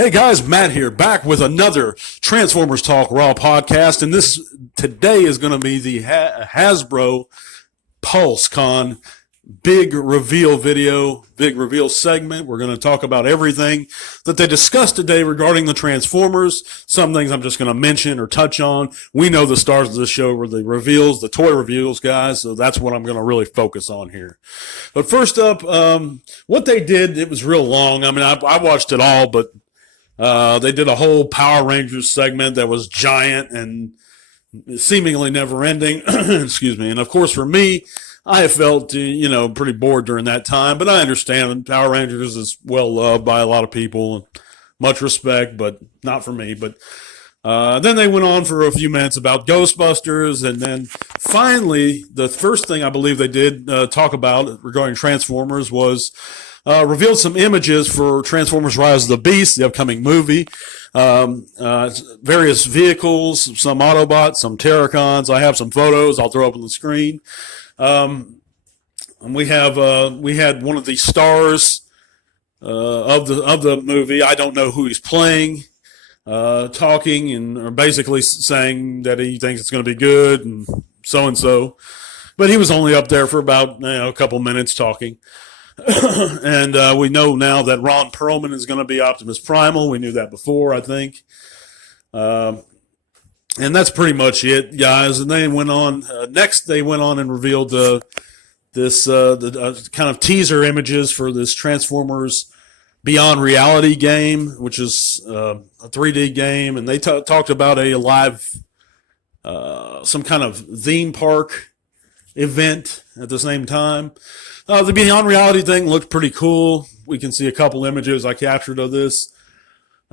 Hey guys, Matt here, back with another Transformers Talk Raw podcast, and this today is going to be the Hasbro Pulsecon big reveal video, big reveal segment. We're going to talk about everything that they discussed today regarding the Transformers. Some things I'm just going to mention or touch on. We know the stars of this show were the reveals, the toy reveals, guys, so that's what I'm going to really focus on here. But first up, what they did, it was real long. I mean, I watched it all, but they did a whole Power Rangers segment that was giant and seemingly never ending. Excuse me. And of course, for me, I felt, pretty bored during that time, but I understand Power Rangers is well loved by a lot of people and much respect, but not for me. But then they went on for a few minutes about Ghostbusters, and then finally, the first thing I believe they did talk about regarding Transformers was revealed some images for Transformers Rise of the Beast, the upcoming movie. Various vehicles, some Autobots, some Terracons. I have some photos I'll throw up on the screen. And we had one of the stars of the movie. I don't know who he's playing, talking and basically saying that he thinks it's going to be good and so. But he was only up there for about a couple minutes talking. And we know now that Ron Perlman is going to be Optimus Primal. We knew that before, I think. And that's pretty much it, guys. And they went on. Next, they went on and revealed this kind of teaser images for this Transformers Beyond Reality game, which is a 3D game. And they talked about a live, some kind of theme park event at the same time. The Beyond Reality thing looked pretty cool. We can see a couple images I captured of this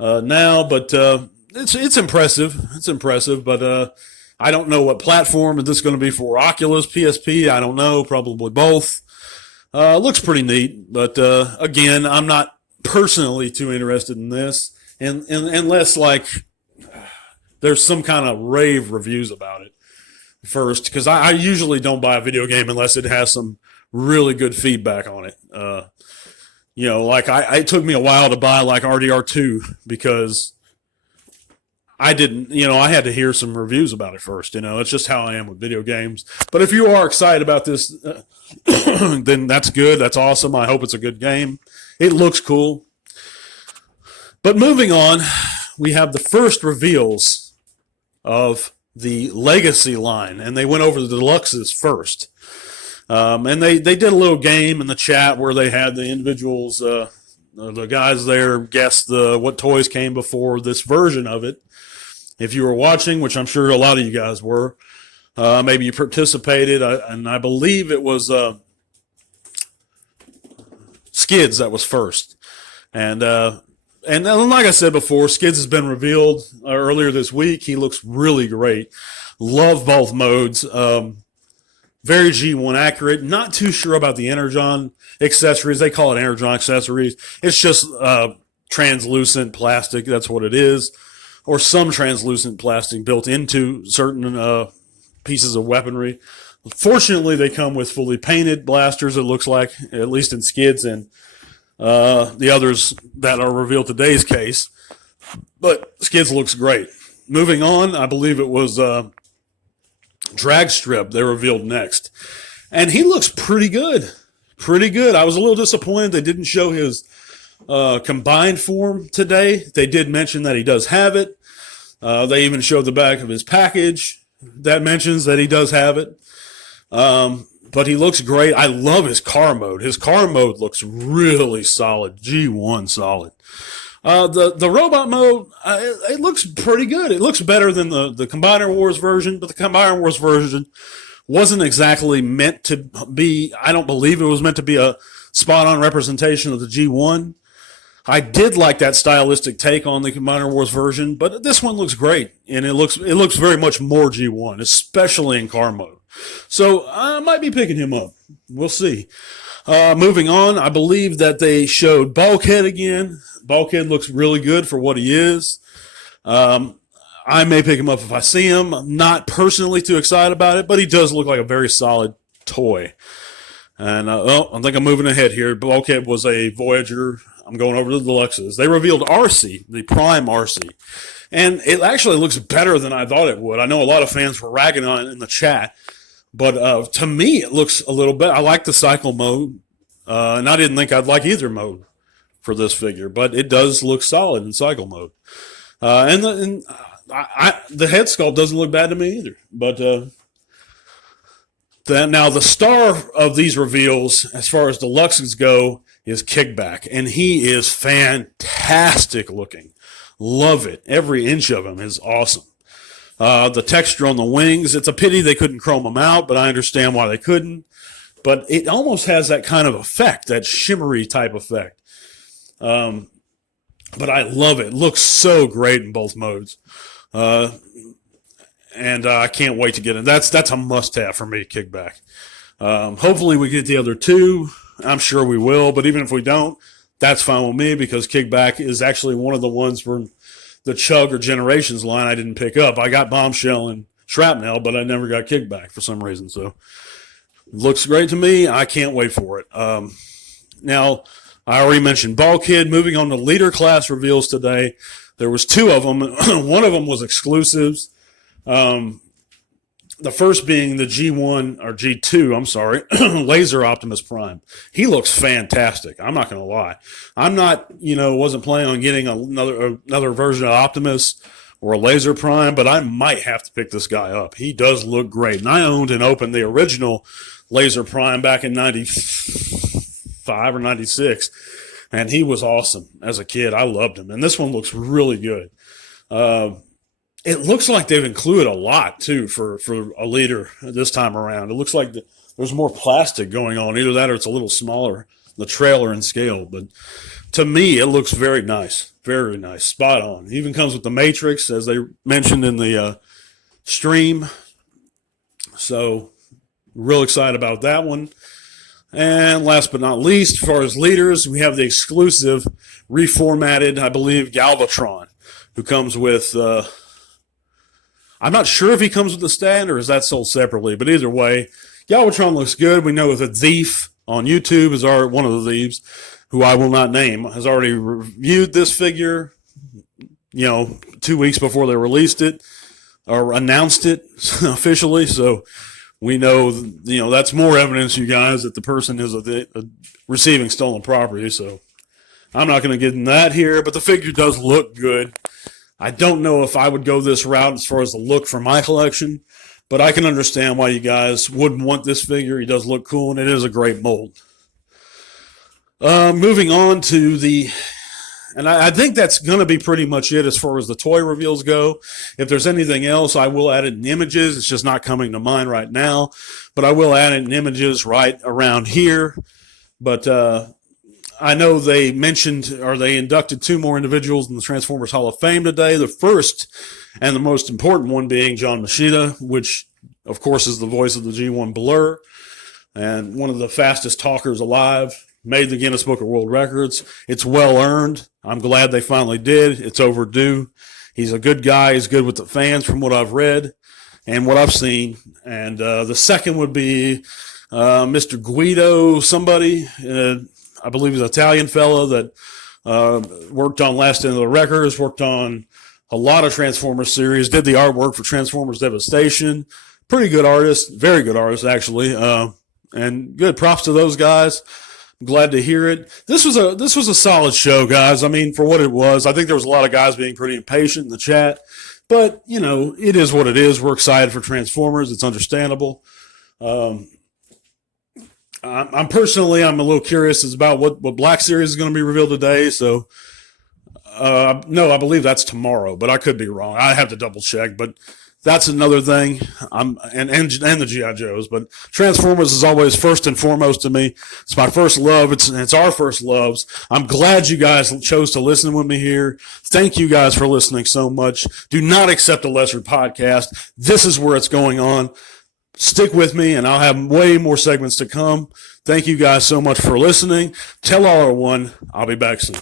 now, but it's impressive. It's impressive, but I don't know what platform is this going to be for. Oculus, PSP, I don't know. Probably both. Looks pretty neat, but again, I'm not personally too interested in this, and unless there's some kind of rave reviews about it first, because I usually don't buy a video game unless it has some really good feedback on it. It took me a while to buy RDR2 because I didn't, I had to hear some reviews about it first. It's just how I am with video games. But if you are excited about this, then that's good. That's awesome. I hope it's a good game. It looks cool. But moving on, we have the first reveals of the Legacy line, and they went over the deluxes first. And they did a little game in the chat where they had the individuals, the guys there guess what toys came before this version of it. If you were watching, which I'm sure a lot of you guys were, maybe you participated, and I believe it was Skids that was first. And like I said before, Skids has been revealed earlier this week. He looks really great. Love both modes. Very G1 accurate. Not too sure about the Energon accessories. They call it Energon accessories. It's just translucent plastic. That's what it is. Or some translucent plastic built into certain pieces of weaponry. Fortunately, they come with fully painted blasters, it looks like, at least in Skids and the others that are revealed today's case. But Skids looks great. Moving on, I believe it was Dragstrip they revealed next. And he looks pretty good. Pretty good. I was a little disappointed they didn't show his combined form today. They did mention that he does have it. They even showed the back of his package that mentions that he does have it. But he looks great. I love his car mode. His car mode looks really solid. G1 solid. The robot mode, it looks pretty good. It looks better than the Combiner Wars version, but the Combiner Wars version wasn't exactly meant to be, I don't believe it was meant to be a spot-on representation of the G1. I did like that stylistic take on the Combiner Wars version, but this one looks great, and it looks very much more G1, especially in car mode. So I might be picking him up. We'll see. Moving on, I believe that they showed Bulkhead again. Bulkhead looks really good for what he is. I may pick him up if I see him. I'm not personally too excited about it, but he does look like a very solid toy. And I think I'm moving ahead here. Bulkhead was a Voyager I'm going over to the deluxes. They revealed RC, the Prime RC. And it actually looks better than I thought it would. I know a lot of fans were ragging on it in the chat. But to me, it looks a little better. I like the cycle mode. And I didn't think I'd like either mode for this figure. But it does look solid in cycle mode. And the head sculpt doesn't look bad to me either. But now the star of these reveals, as far as deluxes go, is Kickback. And he is fantastic looking. Love it. Every inch of him is awesome. The texture on the wings, it's a pity they couldn't chrome them out, but I understand why they couldn't. But it almost has that kind of effect, that shimmery type effect. But I love it. It looks so great in both modes. And I can't wait to get it. That's a must-have for me, Kickback. Hopefully we get the other two. I'm sure we will, but even if we don't, that's fine with me because Kickback is actually one of the ones from the Chug or Generations line I didn't pick up. I got Bombshell and Shrapnel, but I never got Kickback for some reason. So it looks great to me. I can't wait for it. Now, I already mentioned Bulkhead. Moving on to leader class reveals today. There was two of them. One of them was exclusives. The first being the G1 or G2, I'm sorry, Laser Optimus Prime. He looks fantastic. I'm not going to lie. I'm not, wasn't planning on getting another version of Optimus or a Laser Prime, but I might have to pick this guy up. He does look great. And I owned and opened the original Laser Prime back in 95 or 96, and he was awesome as a kid. I loved him. And this one looks really good. It looks like they've included a lot, too, for a leader this time around. It looks like there's more plastic going on. Either that or it's a little smaller, the trailer in scale. But to me, it looks very nice. Very nice. Spot on. It even comes with the Matrix, as they mentioned in the stream. So, real excited about that one. And last but not least, as far as leaders, we have the exclusive reformatted, I believe, Galvatron, who comes with... I'm not sure if he comes with the stand or is that sold separately, but either way, Galvatron looks good. We know that Thief on YouTube is one of the thieves, who I will not name, has already reviewed this figure, 2 weeks before they released it or announced it officially. So we know, that's more evidence, you guys, that the person is receiving stolen property. So I'm not going to get in that here, but the figure does look good. I don't know if I would go this route as far as the look for my collection, but I can understand why you guys wouldn't want this figure. He does look cool, and it is a great mold. Moving on to and I think that's going to be pretty much it as far as the toy reveals go. If there's anything else, I will add it in images. It's just not coming to mind right now, but I will add it in images right around here. But I know they inducted two more individuals in the Transformers Hall of Fame today. The first and the most important one being John Mashida, which, of course, is the voice of the G1 Blur and one of the fastest talkers alive, made the Guinness Book of World Records. It's well earned. I'm glad they finally did. It's overdue. He's a good guy. He's good with the fans from what I've read and what I've seen. And the second would be Mr. Guido somebody, I believe he's an Italian fellow that worked on Last End of the Records, worked on a lot of Transformers series, did the artwork for Transformers Devastation. Pretty good artist, very good artist, actually. And good props to those guys. I'm glad to hear it. This was a solid show, guys. I mean, for what it was, I think there was a lot of guys being pretty impatient in the chat. But, it is what it is. We're excited for Transformers. It's understandable. I'm a little curious about what Black Series is going to be revealed today. So, no, I believe that's tomorrow, but I could be wrong. I have to double check, but that's another thing. And the G.I. Joes, but Transformers is always first and foremost to me. It's my first love. It's our first loves. I'm glad you guys chose to listen with me here. Thank you guys for listening so much. Do not accept a lesser podcast. This is where it's going on. Stick with me, and I'll have way more segments to come. Thank you guys so much for listening. Tell all our one. I'll be back soon.